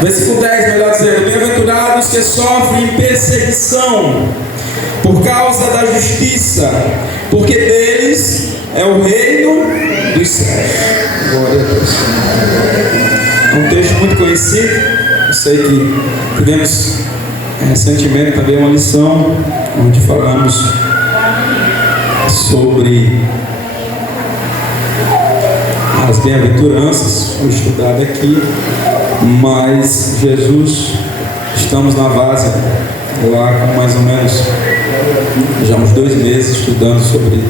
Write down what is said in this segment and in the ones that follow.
Versículo 10, melhor dizendo: bem-aventurados que sofrem perseguição por causa da justiça, porque deles é o reino dos céus. Glória a Deus. É um texto muito conhecido. Eu sei que tivemos recentemente também uma lição onde falamos sobre as bem-aventuranças, foi estudado aqui, mas Jesus, estamos na base lá com mais ou menos já uns 2 meses estudando sobre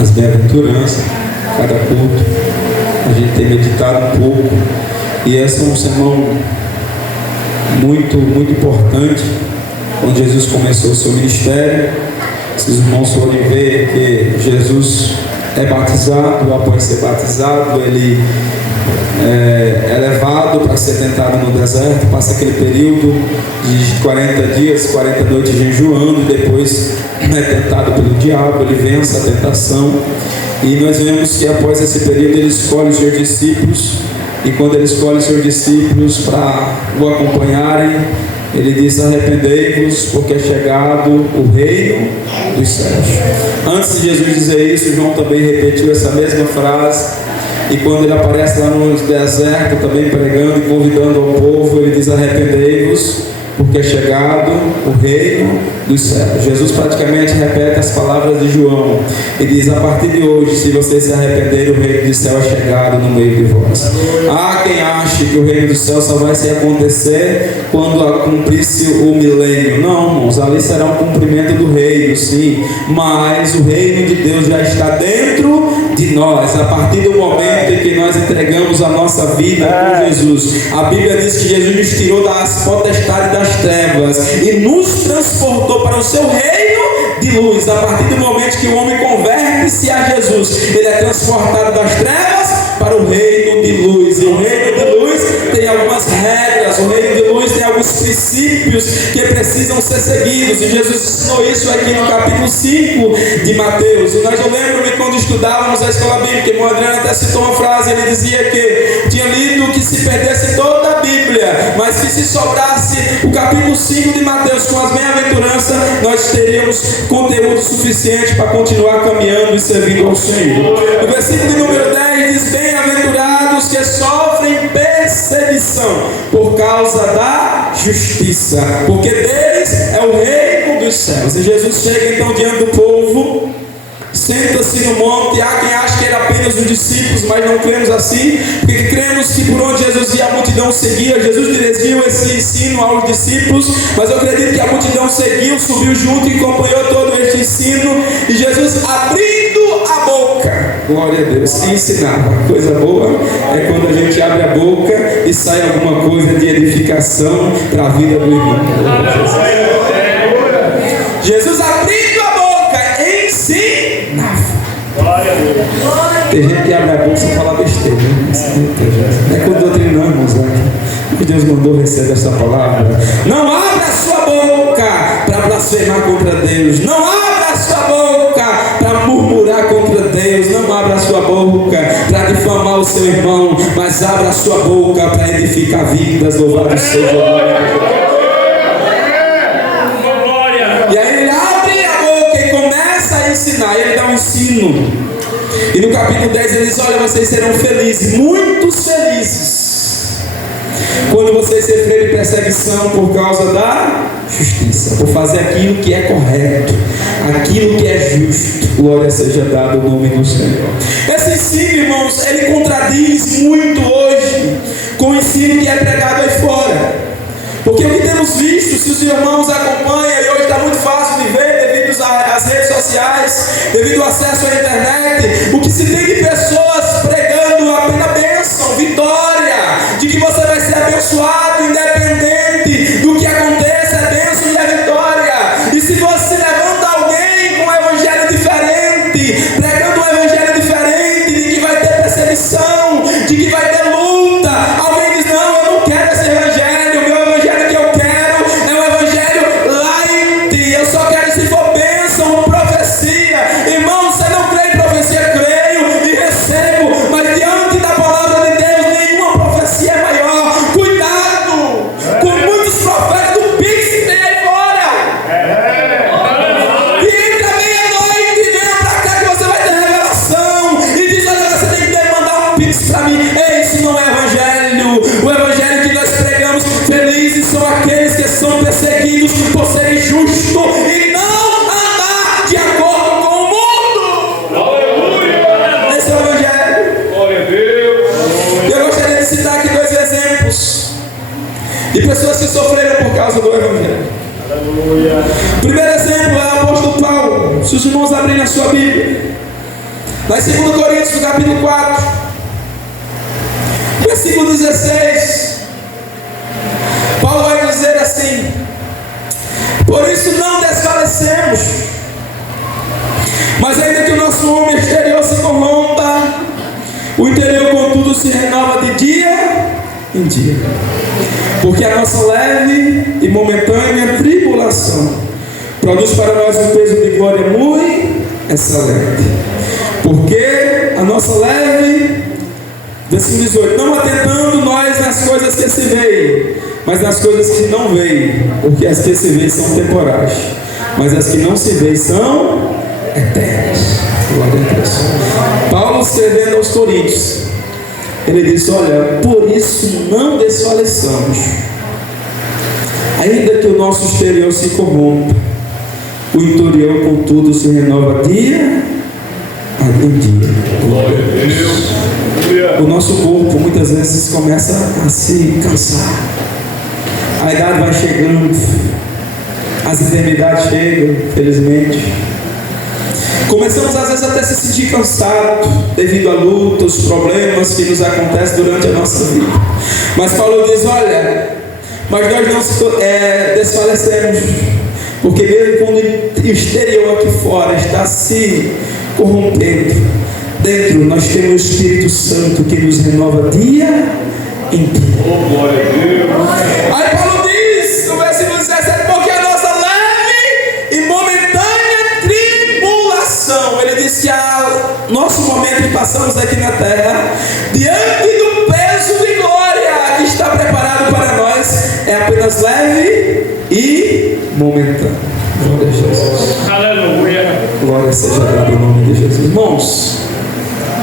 as bem-aventuranças. Cada culto a gente tem meditado um pouco, e esse é um sermão muito importante, onde Jesus começou o seu ministério. Se os irmãos forem ver que Jesus é batizado, após ser batizado, ele é levado para ser tentado no deserto, passa aquele período de 40 dias, 40 noites jejuando, e depois é tentado pelo diabo, ele vence a tentação. E nós vemos que após esse período ele escolhe os seus discípulos, e quando ele escolhe os seus discípulos para o acompanharem, ele diz: arrependei-vos, porque é chegado o reino dos céus. Antes de Jesus dizer isso, João também repetiu essa mesma frase, e quando ele aparece lá no deserto também pregando e convidando ao povo, ele diz: arrependei-vos, porque é chegado o reino dos céus. Jesus praticamente repete as palavras de João e diz: a partir de hoje, se vocês se arrependerem, o reino dos céus é chegado no meio de vós. Há quem ache que o reino dos céus só vai se acontecer quando cumprir-se o milênio. Não, irmãos, ali será um cumprimento do reino, sim, mas o reino de Deus já está dentro de nós, a partir do momento em que nós entregamos a nossa vida com Jesus. A Bíblia diz que Jesus nos tirou das potestades das trevas e nos transportou para o seu reino de luz. A partir do momento que o homem converte-se a Jesus, ele é transportado das trevas para o reino de luz. E o reino de luz tem algumas regras, o reino de luz tem alguns princípios que precisam ser seguidos, e Jesus ensinou isso aqui no capítulo 5 de Mateus. E nós, eu lembro-me quando estudávamos a escola bíblica, o irmão Adriano até citou uma frase, ele dizia que tinha lido que se perdesse toda a Bíblia, mas que se sobrasse o capítulo 5 de Mateus com as bem-aventuranças, nós teríamos conteúdo suficiente para continuar caminhando e servindo ao Senhor. O versículo de número 10 diz: bem-aventurados que sofrem perseguição por causa da justiça, porque deles é o reino dos céus. E Jesus chega então diante do povo, senta-se no monte. Há quem acha que era apenas os discípulos, mas não cremos assim, porque cremos que por onde Jesus ia a multidão seguia. Jesus dirigiu esse ensino aos discípulos, mas eu acredito que a multidão seguiu, subiu junto e acompanhou todo este ensino. E Jesus, abrindo a boca, glória a Deus, ensinava. Coisa boa é quando a gente abre a boca e sai alguma coisa de edificação para a vida do irmão. Jesus abrindo a boca, ensinava. Tem gente que abre a boca e fala besteira, não é com doutrina, irmãos. Deus mandou receber essa palavra. Não abra a sua boca para blasfemar contra Deus. Não abra a sua boca para murmurar contra Deus. Não abra a sua boca para difamar o seu irmão, mas abra a sua boca para edificar vidas. Louvado seja o nome de Deus. E aí ele abre a boca e começa a ensinar. Ele dá um ensino. E no capítulo 10 ele diz: olha, vocês serão felizes, muito felizes, quando vocês sofrerem perseguição por causa da justiça, por fazer aquilo que é correto, aquilo que é justo. Glória seja dada ao nome do Senhor. Esse ensino, irmãos, ele contradiz muito hoje com o ensino que é pregado aí fora. Porque o que temos visto, se os irmãos acompanham, e hoje está muito fácil de ver devido às redes sociais, devido ao acesso à internet, o que se tem de pessoas pregando apenas bênção, vitória, de que você vai ser abençoado, independente do que aconteça, é bênção e é vitória. E se você levanta alguém com um evangelho diferente, pregando um evangelho diferente, de que vai ter perseguição, de que vai ter luta, alguém diz: não, eu não quero esse evangelho, o meu evangelho que eu quero é um evangelho light, eu só quero se for bênção, profecia. Irmão, você não crê em profecia? Creio e recebo, mas diante da palavra de Deus, nenhuma perseguidos por serem justos e não andar de acordo com o mundo. Aleluia! Esse é o Evangelho. Glória a Deus. Eu gostaria de citar aqui 2 exemplos de pessoas que sofreram por causa do Evangelho. Aleluia. O primeiro exemplo é o apóstolo Paulo. Se os irmãos abrirem a sua Bíblia, lá em 2 Coríntios, no capítulo 4, versículo 16, Paulo vai dizer assim: por isso não desfalecemos, mas ainda que o nosso homem exterior se corrompa, o interior contudo se renova de dia em dia, porque a nossa leve e momentânea tribulação produz para nós um peso de glória muito excelente, porque a nossa leve, versículo 18, não atentando nós nas coisas que se veem, mas nas coisas que não veem, porque as que se veem são temporais, mas as que não se veem são eternas. Paulo, escrevendo aos Coríntios, ele disse: olha, por isso não desfaleçamos, ainda que o nosso exterior se corrompa, o interior contudo se renova dia em dia. Glória a Deus. O nosso corpo muitas vezes começa a se cansar, a idade vai chegando, as enfermidades chegam, felizmente. Começamos às vezes até a se sentir cansado devido à luta, os problemas que nos acontecem durante a nossa vida. Mas Paulo diz: olha, mas nós não desfalecemos, porque mesmo quando o exterior aqui fora está se corrompendo, dentro nós temos o Espírito Santo que nos renova dia em dia. Oh, glória a Deus. Aí Paulo diz no versículo 17: porque a nossa leve e momentânea tribulação, ele diz que nosso momento que passamos aqui na terra, diante do peso de glória que está preparado para nós, é apenas leve e momentâneo. Glória a Jesus. Aleluia. Glória seja dada em nome de Jesus. Irmãos,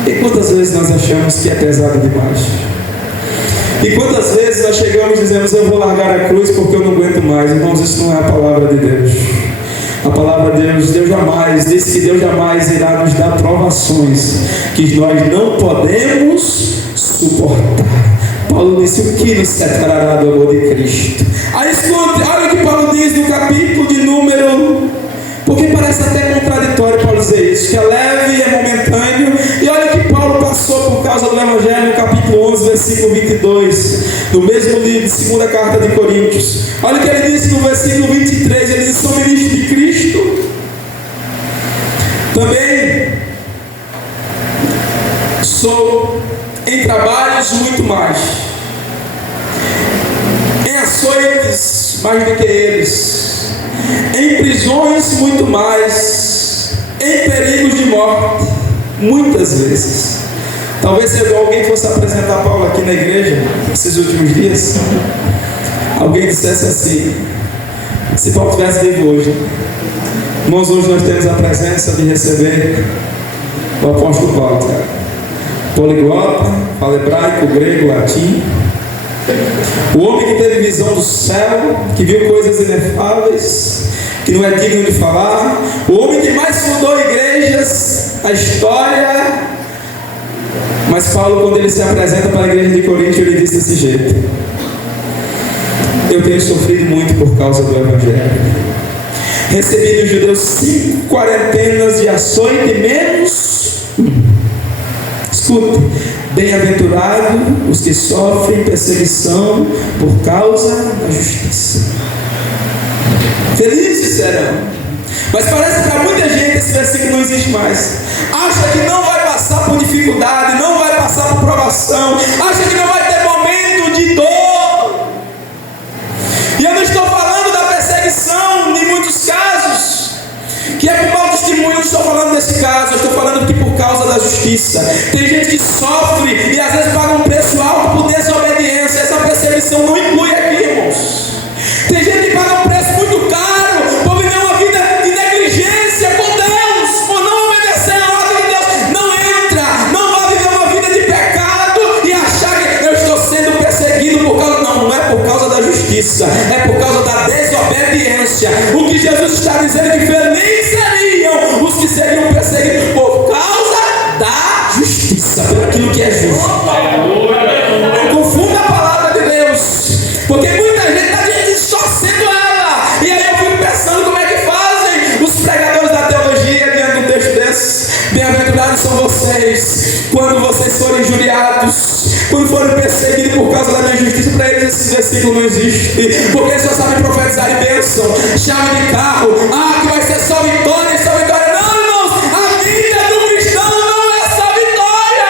e quantas vezes nós achamos que é pesado demais? E quantas vezes nós chegamos e dizemos: eu vou largar a cruz porque eu não aguento mais? Irmãos, isso não é a palavra de Deus. A palavra de Deus jamais disse que Deus jamais irá nos dar provações que nós não podemos suportar. Paulo disse: o que nos separará do amor de Cristo? Aí escute, olha o que Paulo diz no capítulo de número, porque parece até contraditório Paulo dizer isso, que é leve e é momentâneo. E olha o que Paulo passou por causa do Evangelho, no capítulo 11, versículo 22, no mesmo livro, segunda carta de Coríntios. Olha o que ele disse no versículo 23, ele diz: sou ministro de Cristo, também sou em trabalhos muito mais, em açoites mais do que eles, em prisões muito mais, em perigos de morte muitas vezes. Talvez se alguém fosse apresentar Paulo aqui na igreja esses últimos dias, alguém dissesse assim: se Paulo estivesse vivo hoje. Irmãos, hoje nós temos a presença de receber o apóstolo Paulo, cara. Poliglota, fala hebraico, grego, latim. O homem que teve visão do céu, que viu coisas inefáveis, que não é digno de falar. O homem que mais fundou igrejas, a história. Mas Paulo, quando ele se apresenta para a igreja de Corinto, ele diz desse jeito: eu tenho sofrido muito por causa do Evangelho. Recebi dos judeus 5 quarentenas de açoite menos. Escuta: bem-aventurado os que sofrem perseguição por causa da justiça. Felizes serão. Mas parece que para muita gente esse versículo não existe mais. Acha que não vai passar por dificuldade, não vai passar por provação, acha que não vai ter momento de dor. E eu não estou falando da perseguição em muitos casos, que é por mau testemunho. Eu não estou falando desse caso, eu estou falando que por causa da justiça. Tem gente que sofre e às vezes paga um preço alto por desobediência. Essa perseguição não inclui aqui, irmãos. Tem gente que paga um preço muito caro por viver uma vida de negligência com Deus, por não obedecer a ordem de Deus. Não entra, não vai viver uma vida de pecado e achar que eu estou sendo perseguido por causa. Não, não é por causa da justiça, é por causa da desobediência. angústia. O que Jesus está dizendo é que felizes seriam os que seriam perseguidos por causa da justiça, por aquilo que é justo. Não confunda a palavra de Deus, porque muita gente está distorcendo ela. E aí eu fico pensando como é que fazem os pregadores da teologia diante de um texto desse. Bem-aventurados são vocês quando vocês forem injuriados, quando forem perseguidos por causa da minha justiça. Para eles esse versículo não existe, porque eles só sabem profetizar e bênção, chave de carro, que vai ser só vitória, só vitória. Não, irmãos, a vida do cristão não é só vitória.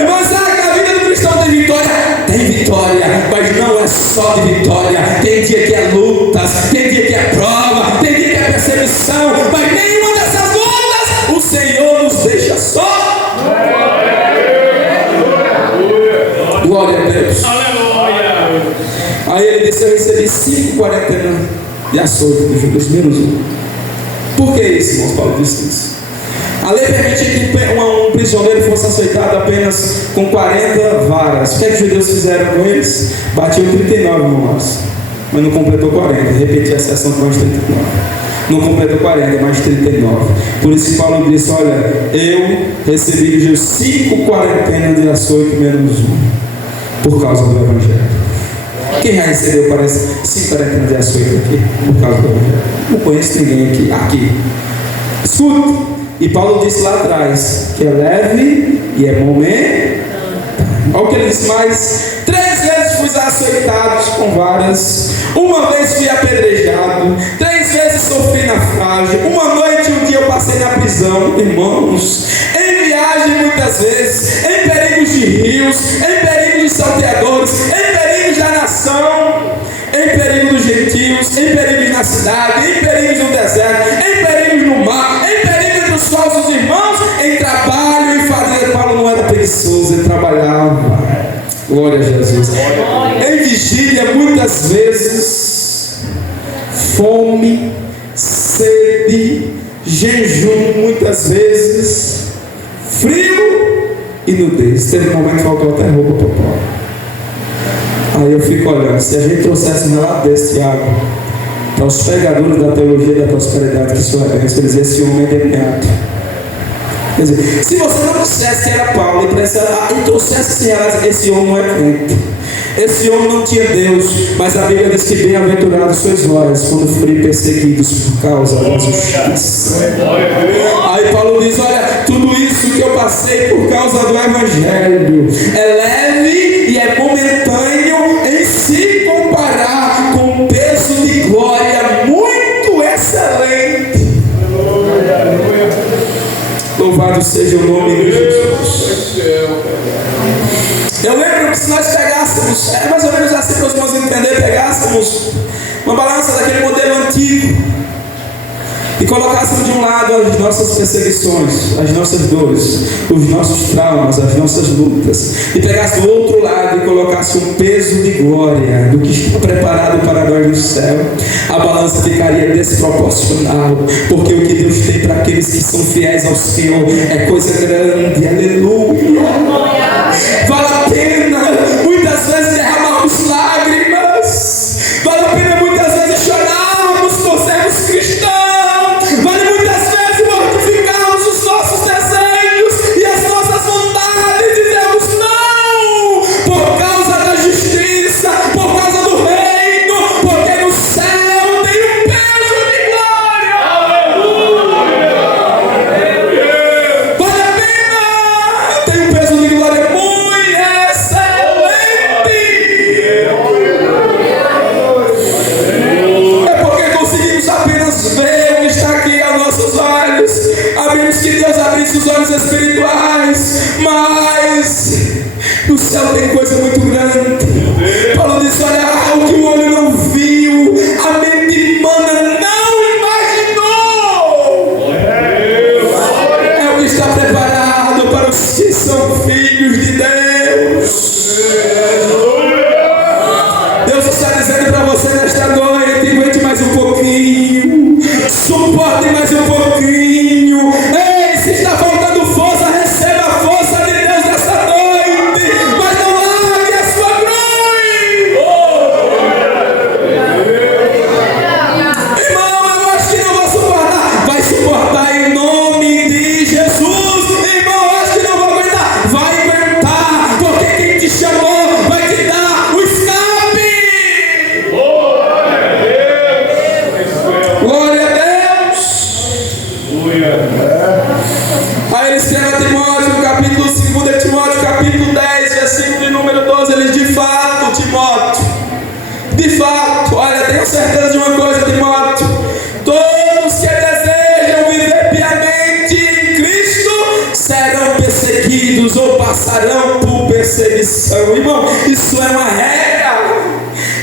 Irmãos, que a vida do cristão tem vitória? Tem vitória, mas não é só de vitória. Tem dia que é lutas, tem dia que é prova, tem dia que é perseguição, mas nenhuma dessas lutas o Senhor nos deixa só. Glória a Deus. Aleluia. Aí ele disse: eu recebi 5 quarentenas de açoite de Judas menos 1. Por que isso, irmãos? Paulo disse isso. A lei permitia que um prisioneiro fosse açoitado apenas com 40 varas. O que é que os judeus fizeram com eles? Batiam 39 irmãos, mas não completou 40. Repetia a sessão com mais 39. Não completou 40, mais 39. Por isso que Paulo disse: olha, eu recebi de Jesus 5 quarentenas de açoite menos 1. Por causa do Evangelho. Quem já recebeu, parece, 5 quarentenas de açoite aqui? Por causa do Evangelho. Não conheço ninguém aqui. Escute. E Paulo disse lá atrás que é leve e é momentâneo. Olha o que ele disse mais: 3 vezes fui açoitado com varas, 1 vez fui apedrejado, 3 vezes sofri naufrágio, 1 noite e 1 dia eu passei na prisão, irmãos, em viagem muitas vezes, em perigos de rios, em perigos de salteadores, em perigos da nação, em perigo dos gentios, em perigos na cidade, em perigos no deserto, em perigos no mar, em perigos entre os falsos irmãos, em trabalho e fazer. Paulo não era preguiçoso, ele trabalhava. Glória a Jesus. Em vigília muitas vezes, fome, sede, jejum muitas vezes, frio e nudez. Teve um momento que faltou até roupa para Paulo. Aí eu fico olhando, se a gente trouxesse um relato desse, Tiago, para os pregadores da teologia da prosperidade, que isso é bênção, eles diziam: esse homem é demoniado. Quer dizer, se você não dissesse que era Paulo e trouxesse esse relato, esse homem não é crente, esse homem não tinha Deus, mas a Bíblia diz que bem-aventurados sois vós quando forem perseguidos por causa da justiça. Aí Paulo diz: olha, tudo isso que eu passei por causa do Evangelho é leve e é momentâneo em se comparar com o peso de glória muito excelente. Louvado seja o nome de Jesus. Eu lembro que se nós pegássemos, é mais ou menos assim para os irmãos entenderem, pegássemos uma balança daquele modelo antigo e colocássemos de um lado as nossas perseguições, as nossas dores, os nossos traumas, as nossas lutas, e pegasse do outro lado e colocasse um peso de glória do que está preparado para nós no céu, a balança ficaria desproporcional, porque o que Deus tem para aqueles que são fiéis ao Senhor é coisa grande. Aleluia. Vale a pena muitas vezes derramarmos lágrimas, vale a pena muitas vezes chorarmos por sermos cristãos. Vale muitas vezes mortificarmos os nossos desejos e as nossas vontades, dizemos não, por causa da justiça, por causa do reino, porque no céu tem um peso de glória. Vale a pena, tem um peso de glória muito excelente. É porque conseguimos apenas ver o que está aqui aos nossos olhos, a menos que Deus abrisse os olhos espirituais, mas no céu tem coisa muito grande. Paulo diz: olha, o que o olho não viu, a mente humana não imaginou, é o que está preparado para os que são filhos de Deus. Deus está dizendo para você nesta noite: aguente mais um pouquinho, suporte mais um pouquinho. Ei, se está faltando força, receba a força de Deus nessa noite, mas não largue a sua cruz. 12, ele diz: de fato, Timóteo, de fato, olha, tenho certeza de uma coisa, Timóteo: todos que desejam viver piamente em Cristo serão perseguidos ou passarão por perseguição. Irmão, isso é uma regra,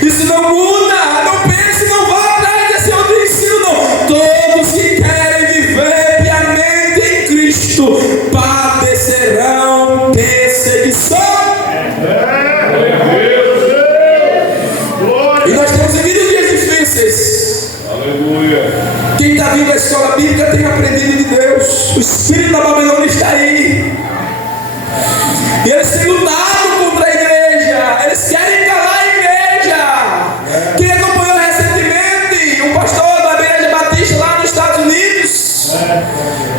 isso não muda. Não pense, não vá atrás desse outro ensino, não. Todos que querem viver piamente em Cristo padecerão perseguição. E nós temos vivido dias difíceis. Quem está vindo à escola bíblica tem aprendido de Deus. O espírito da Babilônia está aí, e eles têm lutado contra a igreja. Eles querem calar a igreja. Quem acompanhou recentemente o pastor da Igreja Batista lá nos Estados Unidos,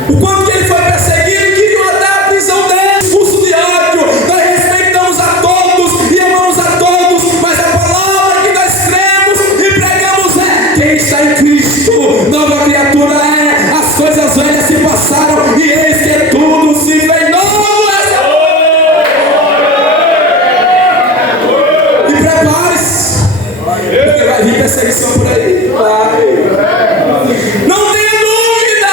o quanto que ele foi perseguido, queriam até a prisão dele, expulso de ódio. Nós respeitamos a todos e amamos a todos, mas a palavra que nós cremos e pregamos é: quem está em Cristo, nova criatura é. As coisas velhas se passaram e eis que tudo se fez novo. E prepare-se, porque vai vir perseguição por aí. Não tenha dúvida.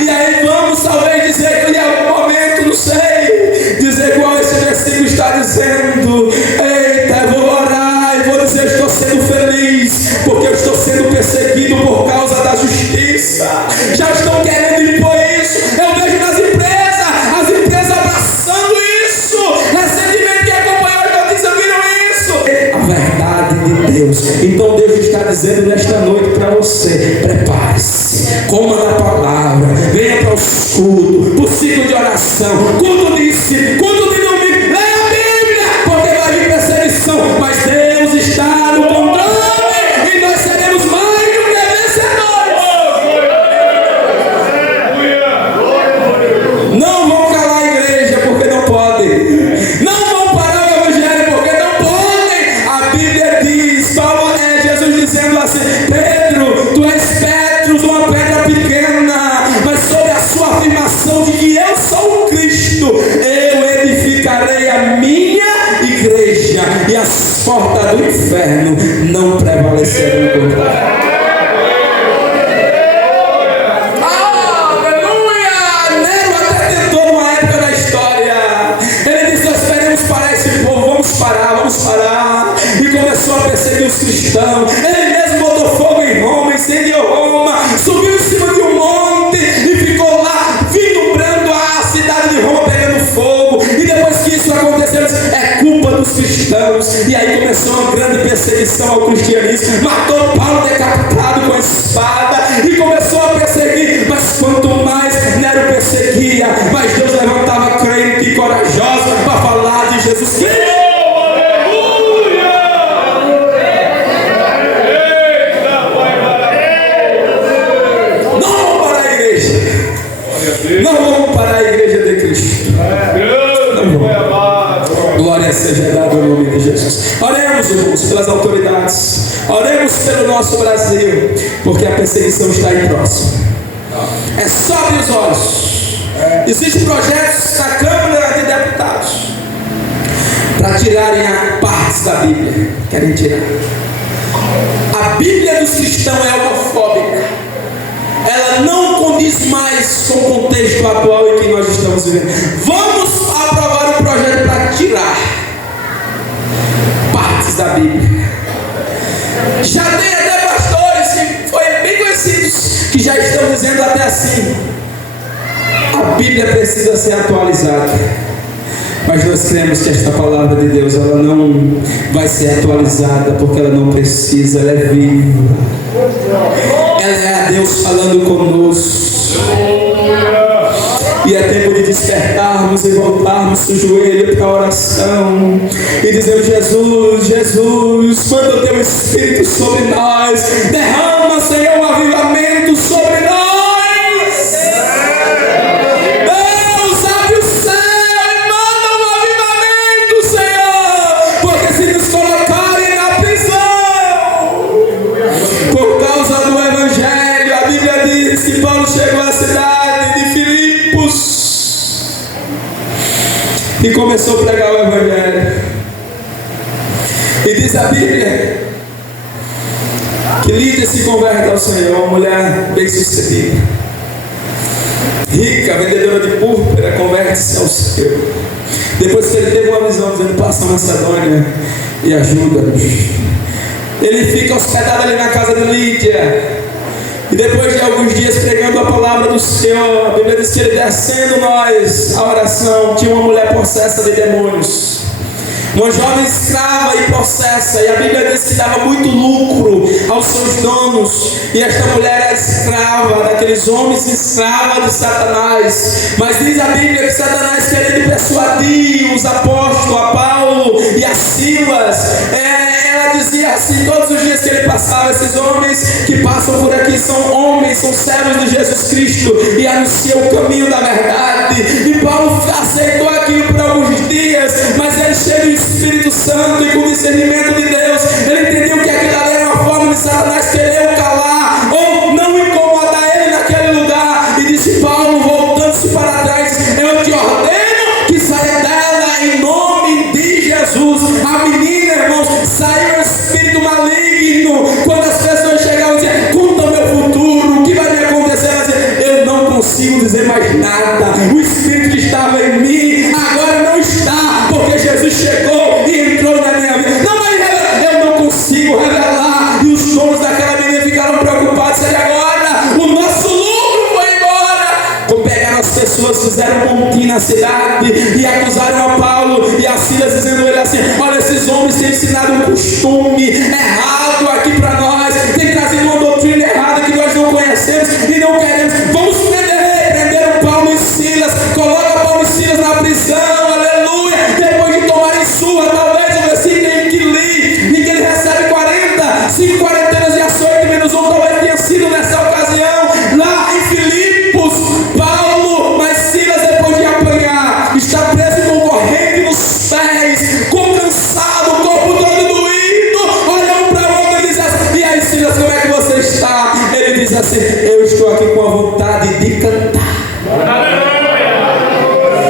E aí vamos talvez dizer que em algum momento, não sei, dizer qual esse versículo está dizendo: eita, eu vou orar e vou dizer: estou sendo feliz, porque eu estou sendo perseguido por causa da justiça. Já estão querendo impor isso. Eu vejo nas empresas, as empresas abraçando isso. Recentemente, quem acompanhou as notícias viram isso. A verdade de Deus. Então Deus está dizendo nesta noite para você: prepare-se, coma da palavra, venha para o escudo, para o ciclo de oração, culto de ensino, culto de domingo, leia a Bíblia, porque vai vir perseguição, mas Deus está no controle e nós seremos mais do que vencedores. Não vão calar a igreja porque não podem. Não vão parar o evangelho porque não podem. A Bíblia diz, Jesus dizendo assim: Pedro, tu és Petros, uma pedra pequena, mas sobre a sua afirmação de que eu sou o Cristo, eu edificarei a minha igreja, e as portas do inferno não prevalecerão contra ela. E começou a perseguir os cristãos. Ele mesmo botou fogo em Roma, incendiou Roma, subiu em cima de um monte e ficou lá vislumbrando a cidade de Roma pegando fogo. E depois que isso aconteceu, ele disse: é culpa dos cristãos. E aí começou uma grande perseguição ao cristianismo. Matou Paulo decapitado com a espada e começou a perseguir. Mas quanto mais Nero perseguia, mais Deus levantava crente e corajoso para falar de Jesus Cristo. Não vamos parar a igreja de Cristo. Não vamos. Glória seja dada ao nome de Jesus. Oremos, irmãos, pelas autoridades. Oremos pelo nosso Brasil, porque a perseguição está aí próxima. É só abrir os olhos. Existem projetos na Câmara de Deputados para tirarem a partes da Bíblia. Querem tirar. A Bíblia dos cristãos é homofóbica. Ela não condiz mais com o contexto atual em que nós estamos vivendo. Vamos aprovar um projeto para tirar partes da Bíblia. Já tem até pastores que foram bem conhecidos que já estão dizendo até assim: a Bíblia precisa ser atualizada. Mas nós cremos que esta palavra de Deus, ela não vai ser atualizada, porque ela não precisa, ela é viva. Ela é a Deus falando conosco. E é tempo de despertarmos e voltarmos o joelho para a oração e dizer: Jesus, Jesus, manda o teu Espírito sobre nós. Derrama, Senhor, um avivamento sobre nós. Que Paulo chegou à cidade de Filipos e começou a pregar o evangelho. Diz a Bíblia que Lídia se converte ao Senhor, uma mulher bem sucedida, rica, vendedora de púrpura, converte-se ao Senhor. Depois que ele teve uma visão dizendo: passa a Macedônia e ajuda-nos. Ele fica hospedado ali na casa de Lídia. E depois de alguns dias pregando a palavra do Senhor, a Bíblia diz que ele, descendo nós a oração, tinha uma mulher possessa de demônios, uma jovem escrava e possessa, e a Bíblia diz que dava muito lucro aos seus donos, e esta mulher era escrava daqueles homens, escrava de Satanás. Mas diz a Bíblia que Satanás, querendo persuadir os apóstolos, a Paulo e a Silas, ela dizia assim, todos os dias que ele passava: esses homens que passam por aqui são homens, são servos de Jesus Cristo e anunciam o caminho da verdade. E Paulo aceitou aquilo por alguns dias, mas ele, cheio do Espírito Santo e com discernimento de Deus, ele entendeu que aquilo ali era uma forma de Satanás querer o calar ou não incomodar ele naquele lugar. E disse Paulo, voltando-se para trás: eu te ordeno que saia dela em nome de Jesus. A menina, irmãos, saiu um espírito maligno. Quando as pessoas chegavam e diziam: conta o meu futuro, o que vai me acontecer? Ela dizia: eu não consigo dizer mais nada. O espírito que estava em mim agora não está, porque Jesus chegou e entrou na minha vida. Não, mas eu não consigo revelar. E os donos daquela menina ficaram preocupados: e agora? O nosso lucro foi embora. Pegaram as pessoas, fizeram um montinho na cidade e acusaram a Paulo e a Silas, dizendo ele assim: olha, esses homens têm ensinado um costume errado aqui para nós, têm trazido uma doutrina errada que nós não conhecemos e não queremos. Vamos prender. Prenderam Paulo e Silas, coloca Paulo e Silas na prisão, aleluia. Depois de tomarem surra, talvez o versículo em que li, em que ele recebe 5 quarentenas de açoite menos um, talvez tenha sido nessa ocasião, lá em Filipos. Paulo, mas Silas, depois de apanhar, está preso com corrente nos pés, com cansado, o corpo todo doído, olhando para o outro e diz assim: e aí, Silas, como é que você está? Ele diz assim: eu estou aqui com a vontade de cantar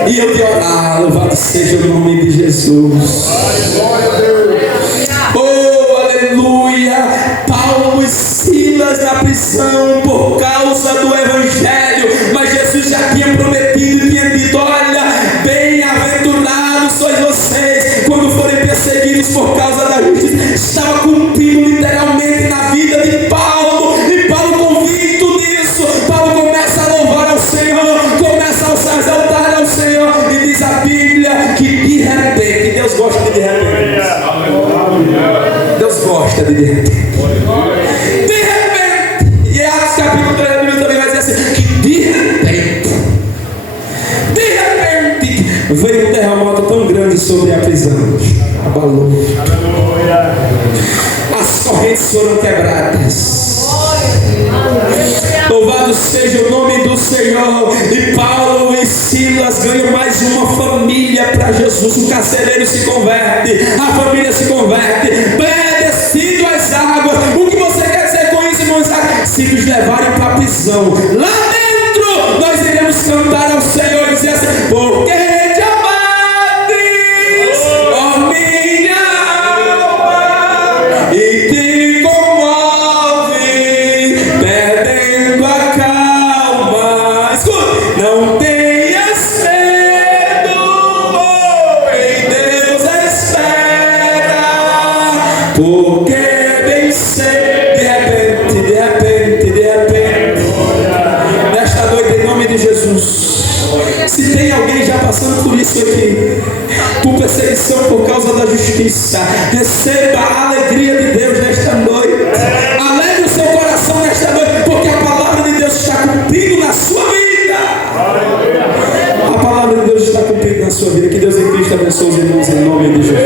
e eu de orar. Louvado seja o nome de Jesus. Oh, aleluia. Paulo e Silas na prisão por causa do Evangelho, mas Jesus já tinha prometido e tinha dito: olha, bem-aventurados sois vocês quando forem perseguidos por causa da justiça. Estava cumprindo literalmente na vida de Paulo, e Paulo, convicto disso, Paulo começa a louvar ao Senhor, começa a exaltar ao Senhor, e diz a Bíblia que de repente, Deus gosta de repente, Deus gosta de repente. De repente, e Atos capítulo 3 também vai dizer assim, que de repente veio um terremoto tão grande sobre a prisão, abalou, as correntes foram quebradas. Louvado seja o nome do Senhor. E Paulo e Silas ganham mais uma família para Jesus. O carcereiro se converte, a família se converte, descido as águas. O que você quer dizer com isso, irmãos? Se nos levarem para a prisão, lá dentro nós iremos cantar ao Senhor e dizer assim: porque te abates, ó minha alma, e te comove, perdendo a calma. Escuta, não tenhas medo, em Deus espera, porque bem sei, de repente, nesta noite, em nome de Jesus, se tem alguém já passando por isso aqui, por perseguição por causa da justiça, receba a alegria de Deus nesta noite. Alegre o seu coração nesta noite, porque a palavra de Deus está cumprindo na sua vida. A palavra de Deus está cumprindo na sua vida. Que Deus em Cristo abençoe os irmãos em nome de Jesus.